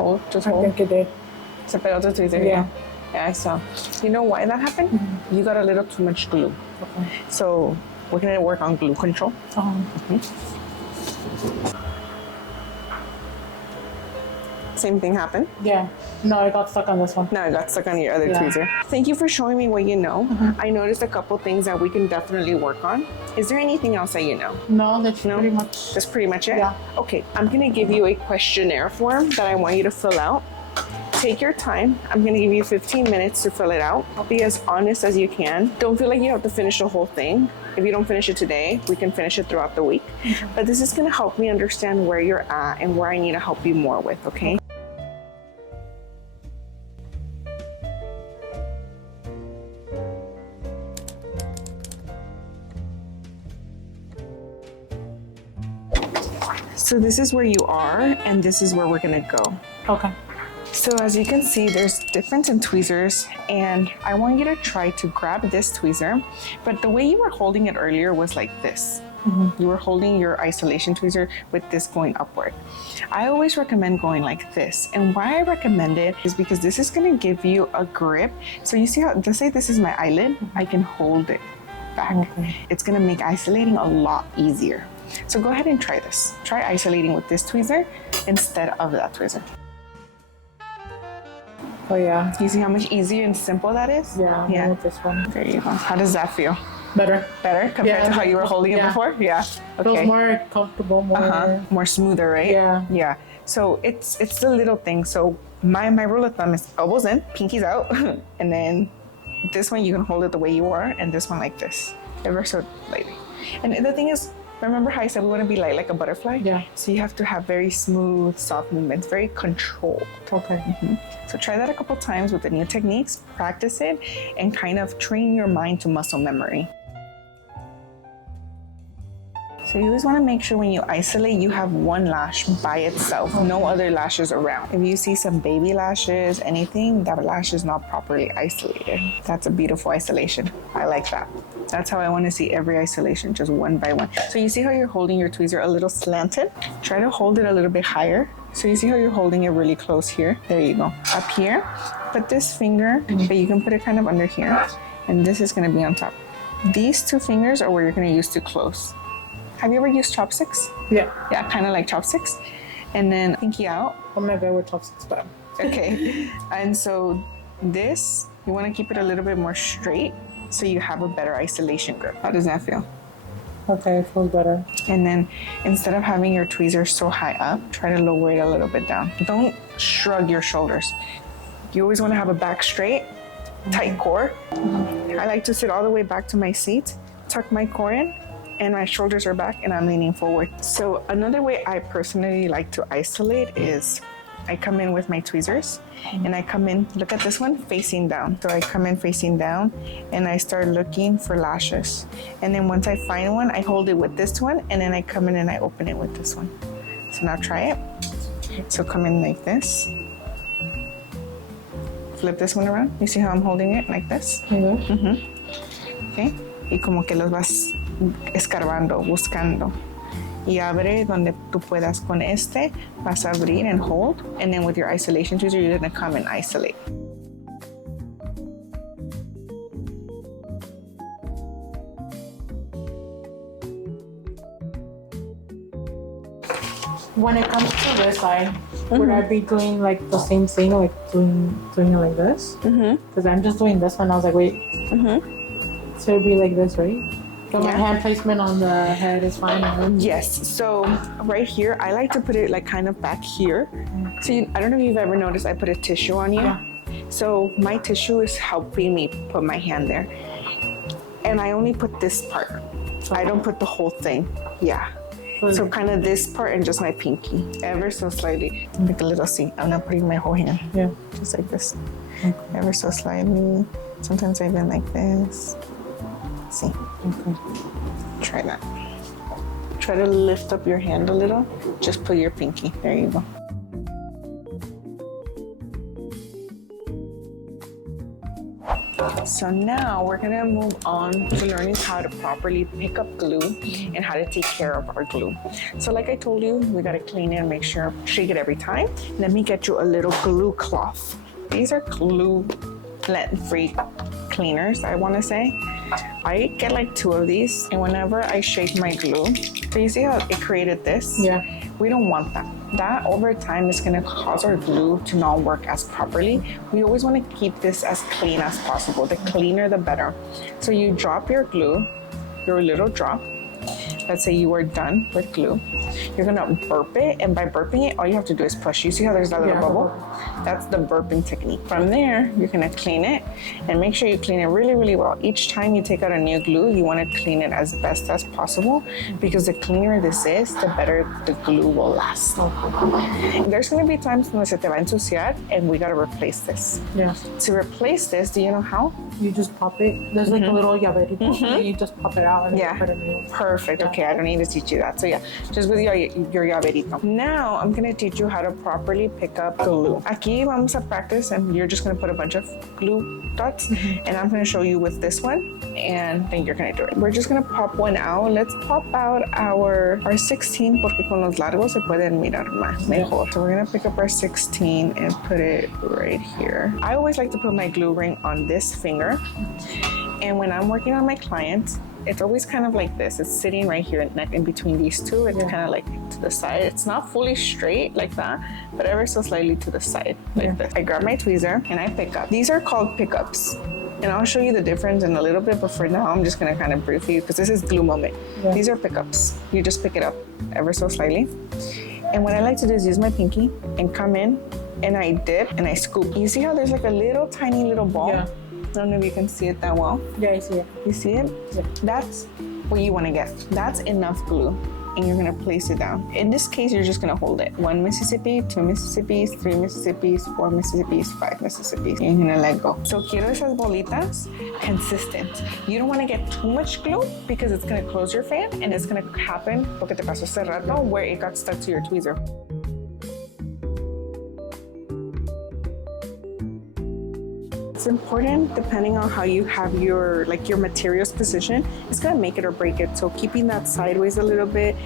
hold, just I hold. think it did. Se pegó tu tweezer. Yeah. Yeah, I saw. You know why that happened? You got a little too much glue. Okay. So we're gonna work on glue control. Same thing happened. Yeah. No, it got stuck on this one. No, it got stuck on your other tweezer. Thank you for showing me what you know. I noticed a couple things that we can definitely work on. Is there anything else that you know? No, that's pretty much. That's pretty much it? Yeah. Okay, I'm gonna give you a questionnaire form that I want you to fill out. Take your time. I'm gonna give you 15 minutes to fill it out. Be as honest as you can. Don't feel like you have to finish the whole thing. If you don't finish it today, we can finish it throughout the week. But this is gonna help me understand where you're at and where I need to help you more with, okay? So this is where you are, and this is where we're gonna go. Okay. So as you can see, there's difference in tweezers, and I want you to try to grab this tweezer, but the way you were holding it earlier was like this. You were holding your isolation tweezer with this going upward. I always recommend going like this, and why I recommend it is because this is gonna give you a grip. So you see how, let's say this is my eyelid, I can hold it back. It's gonna make isolating a lot easier. So go ahead and try this. Try isolating with this tweezer instead of that tweezer. Oh yeah. You see how much easier and simple that is? Yeah. Yeah. With this one. There you go. How does that feel? Better. Better compared to how you were holding it before? Yeah. Okay. Feels more comfortable, more. More smoother, right? Yeah. Yeah. So it's the little thing. So my rule of thumb is elbows in, pinkies out, and then this one you can hold it the way you are, and this one like this, ever so lightly. And the thing is, remember how I said we want to be light like a butterfly? Yeah. So you have to have very smooth, soft movements, very controlled. Okay. So try that a couple times with the new techniques, practice it, and kind of train your mind to muscle memory. So you always want to make sure when you isolate, you have one lash by itself, no other lashes around. If you see some baby lashes, anything, that lash is not properly isolated. That's a beautiful isolation. I like that. That's how I want to see every isolation, just one by one. So you see how you're holding your tweezer a little slanted? Try to hold it a little bit higher. So you see how you're holding it really close here? There you go. Up here, put this finger, but you can put it kind of under here, and this is going to be on top. These two fingers are where you're going to use to close. Have you ever used chopsticks? Yeah. Yeah, kind of like chopsticks. And then pinky out. I'm not good with chopsticks, but. Okay. And so this, you want to keep it a little bit more straight so you have a better isolation grip. How does that feel? Okay, it feels better. And then instead of having your tweezers so high up, try to lower it a little bit down. Don't shrug your shoulders. You always want to have a back straight, tight core. I like to sit all the way back to my seat, tuck my core in, and my shoulders are back and I'm leaning forward. So another way I personally like to isolate is I come in with my tweezers and I come in, look at this one, facing down. So I come in facing down and I start looking for lashes. And then once I find one, I hold it with this one and then I come in and I open it with this one. So now try it. So come in like this. Flip this one around. You see how I'm holding it like this? Okay. Y como que los vas escarbando, buscando. Y abre donde tú puedas con este, vas a abrir and hold, and then with your isolation tweezer, you're gonna come and isolate. When it comes to this side, would I be doing like the same thing, like doing it like this? Because I'm just doing this one. I was like, wait. So it'd be like this, right? So my hand placement on the head is fine. Right? Yes. So right here, I like to put it like kind of back here. So I don't know if you've ever noticed, I put a tissue on you. So my tissue is helping me put my hand there. And I only put this part. I don't put the whole thing. Yeah. So kind of this part and just my pinky, ever so slightly. Like a little C. I'm not putting my whole hand. Yeah. Just like this. Ever so slightly. Sometimes I even like this. See. Okay. Try that. Try to lift up your hand a little. Just put your pinky. There you go. So now we're gonna move on to learning how to properly pick up glue and how to take care of our glue. So like I told you, we gotta clean it and make sure, shake it every time. Let me get you a little glue cloth. These are glue lint-free cleaners, I wanna say. I get like 2 of these, and whenever I shake my glue, so you see how it created this? Yeah. We don't want that. That over time is gonna cause our glue to not work as properly. We always wanna keep this as clean as possible. The cleaner, the better. So you drop your glue, your little drop. Let's say you are done with glue. You're gonna burp it, and by burping it, all you have to do is push. You see how there's that little bubble? That's the burping technique. From there, you're gonna clean it, and make sure you clean it really, really well. Each time you take out a new glue, you wanna clean it as best as possible, because the cleaner this is, the better the glue will last. There's gonna be times when se te va a ensuciar, and we gotta replace this. Yeah. To replace this, do you know how? You just pop it. There's like a little llaverito. And you just pop it out and Yeah. put it in. Perfect. Okay, I don't need to teach you that. So yeah, just with your llaverito. Now I'm gonna teach you how to properly pick up glue. Aquí vamos a practice, and you're just gonna put a bunch of glue dots, and I'm gonna show you with this one, and then you're gonna do it. We're just gonna pop one out. Let's pop out our 16, porque con los largos se pueden mirar más mejor. So we're gonna pick up our 16 and put it right here. I always like to put my glue ring on this finger. And when I'm working on my clients, it's always kind of like this. It's sitting right here in between these two. It's kind of like to the side. It's not fully straight like that, but ever so slightly to the side like this. I grab my tweezer and I pick up. These are called pickups. And I'll show you the difference in a little bit, but for now, I'm just gonna kind of brief you because this is glue moment. Yeah. These are pickups. You just pick it up ever so slightly. And what I like to do is use my pinky and come in, and I dip and I scoop. You see how there's like a little tiny little ball? Yeah. I don't know if you can see it that well. Yeah, I see it. You see it? Yeah. That's what you want to get. That's enough glue, and you're gonna place it down. In this case, you're just gonna hold it. 1 Mississippi, 2 Mississippis, 3 Mississippis, 4 Mississippis, 5 Mississippis. And you're gonna let go. So quiero esas bolitas consistent. You don't want to get too much glue because it's gonna close your fan, and it's gonna happen lo que te pasó hace rato, where it got stuck to your tweezer. It's important, depending on how you have your materials position, it's gonna make it or break it. So keeping that sideways a little bit,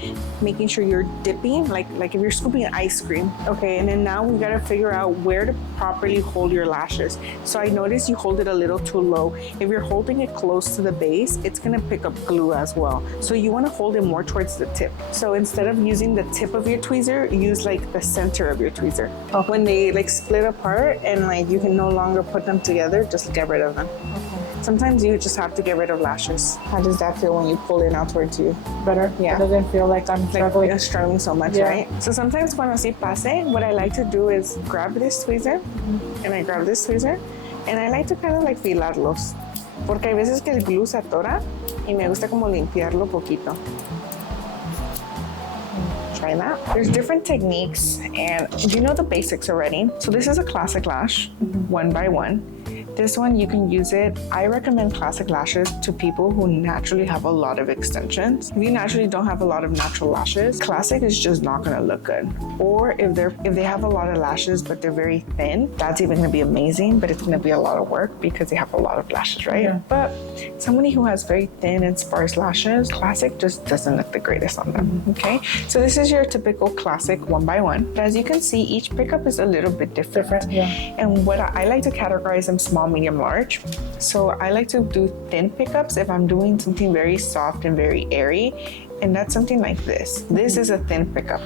making sure you're dipping, like if you're scooping ice cream. Okay, and then now we gotta figure out where to properly hold your lashes. So I noticed you hold it a little too low. If you're holding it close to the base, it's gonna pick up glue as well. So you wanna hold it more towards the tip. So instead of using the tip of your tweezer, use like the center of your tweezer. Okay. When they like split apart and like you can no longer put them together, just get rid of them. Okay. Sometimes you just have to get rid of lashes. How does that feel when you pull it out towards you? Better. Yeah. It doesn't feel like I'm struggling. You're struggling so much, right? So sometimes cuando así pase, what I like to do is grab this tweezer, and I grab this tweezer, and I like to kind of like filarlos. Porque hay veces que el glue se atora y me gusta como limpiarlo poquito. Try that. There's different techniques, and you know the basics already. So this is a classic lash, 1x1. This one, you can use it. I recommend classic lashes to people who naturally have a lot of extensions. If you naturally don't have a lot of natural lashes, classic is just not gonna look good. Or if they have a lot of lashes but they're very thin, that's even gonna be amazing, but it's gonna be a lot of work because they have a lot of lashes, right? Yeah. But somebody who has very thin and sparse lashes, classic just doesn't look the greatest on them, okay? So this is your typical classic 1x1. But as you can see, each pickup is a little bit different. Yeah. And what I like to categorize them small, medium, large. So I like to do thin pickups if I'm doing something very soft and very airy, and that's something like this. This is a thin pickup.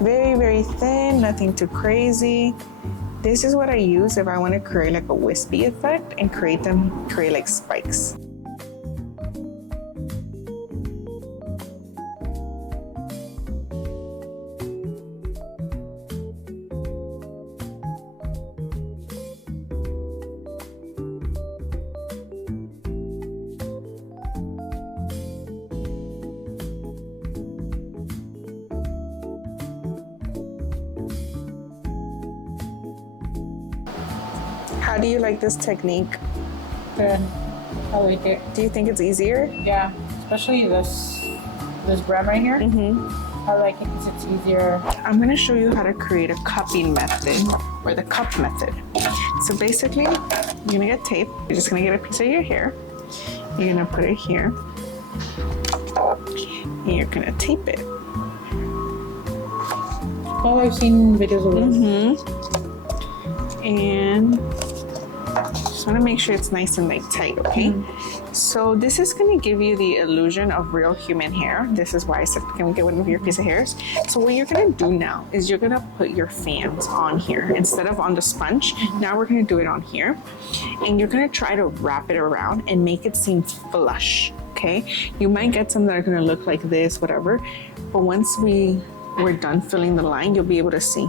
Very, very thin, nothing too crazy. This is what I use if I want to create like a wispy effect and create like spikes. How do you like this technique? Good. I like it. Do you think it's easier? Yeah, especially this brand right here. I like it because it's easier. I'm gonna show you how to create a cupping method or the cup method. So basically, you're gonna get tape. You're just gonna get a piece of your hair. You're gonna put it here. And you're gonna tape it. Oh, I've seen videos of this. And just want to make sure it's nice and like tight, okay? So this is going to give you the illusion of real human hair. This is why I said, can we get one of your piece of hairs? So what you're going to do now is you're going to put your fans on here instead of on the sponge. Now we're going to do it on here, and you're going to try to wrap it around and make it seem flush, okay? You might get some that are going to look like this, whatever, but once we're done filling the line, you'll be able to see.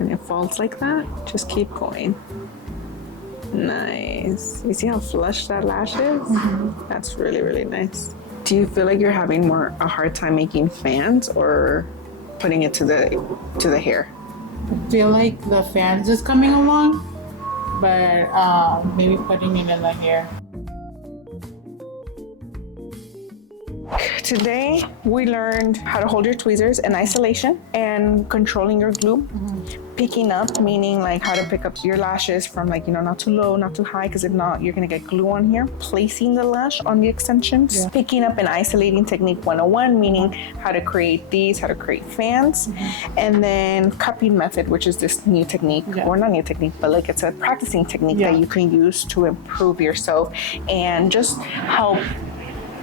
And it falls like that. Just keep going. Nice. You see how flush that lash is? That's really, really nice. Do you feel like you're having a hard time making fans or putting it to the hair? I feel like the fans is coming along, but maybe putting it in the hair. Today, we learned how to hold your tweezers in isolation and controlling your glue. Picking up, meaning like how to pick up your lashes from like, not too low, not too high, because if not, you're gonna get glue on here. Placing the lash on the extensions. Yeah. Picking up and isolating technique 101, meaning how to create these, how to create fans. And then cupping method, which is this new technique, or not new technique, but like it's a practicing technique that you can use to improve yourself and just help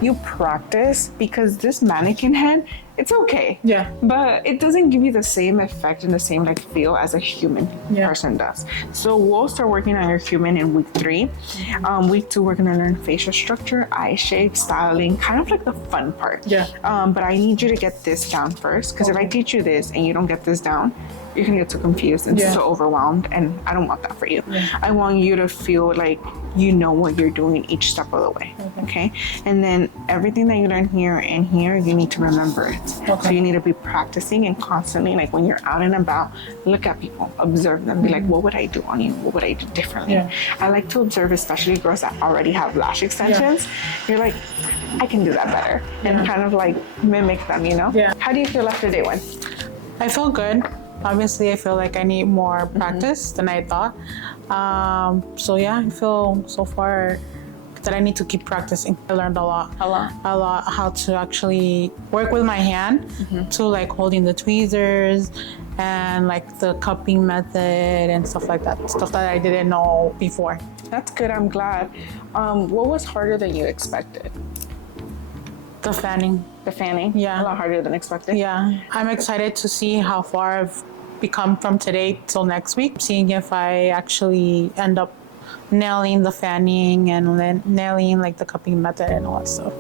you practice, because this mannequin head, it's okay. Yeah. But it doesn't give you the same effect and the same like feel as a human person does. So we'll start working on your human in week 3. Week 2, we're gonna learn facial structure, eye shape, styling, kind of like the fun part. Yeah. But I need you to get this down first, because if I teach you this and you don't get this down, you're gonna get too confused and so overwhelmed, and I don't want that for you. I want you to feel like you know what you're doing each step of the way, okay? And then everything that you learn here and here, you need to remember it. So you need to be practicing and constantly, like when you're out and about, look at people, observe them, be like, what would I do on you? What would I do differently? I like to observe, especially girls that already have lash extensions. You're like, I can do that better, and kind of like mimic them, How do you feel after day 1? I feel good. Obviously, I feel like I need more practice than I thought. So yeah, I feel so far that I need to keep practicing. I learned a lot how to actually work with my hand to like holding the tweezers and like the cupping method and stuff like that. Stuff that I didn't know before. That's good, I'm glad. What was harder than you expected? The fanning. The fanning? Yeah. A lot harder than expected? Yeah. I'm excited to see how far I've become from today till next week, seeing if I actually end up nailing the fanning and then nailing like the cupping method and all that stuff.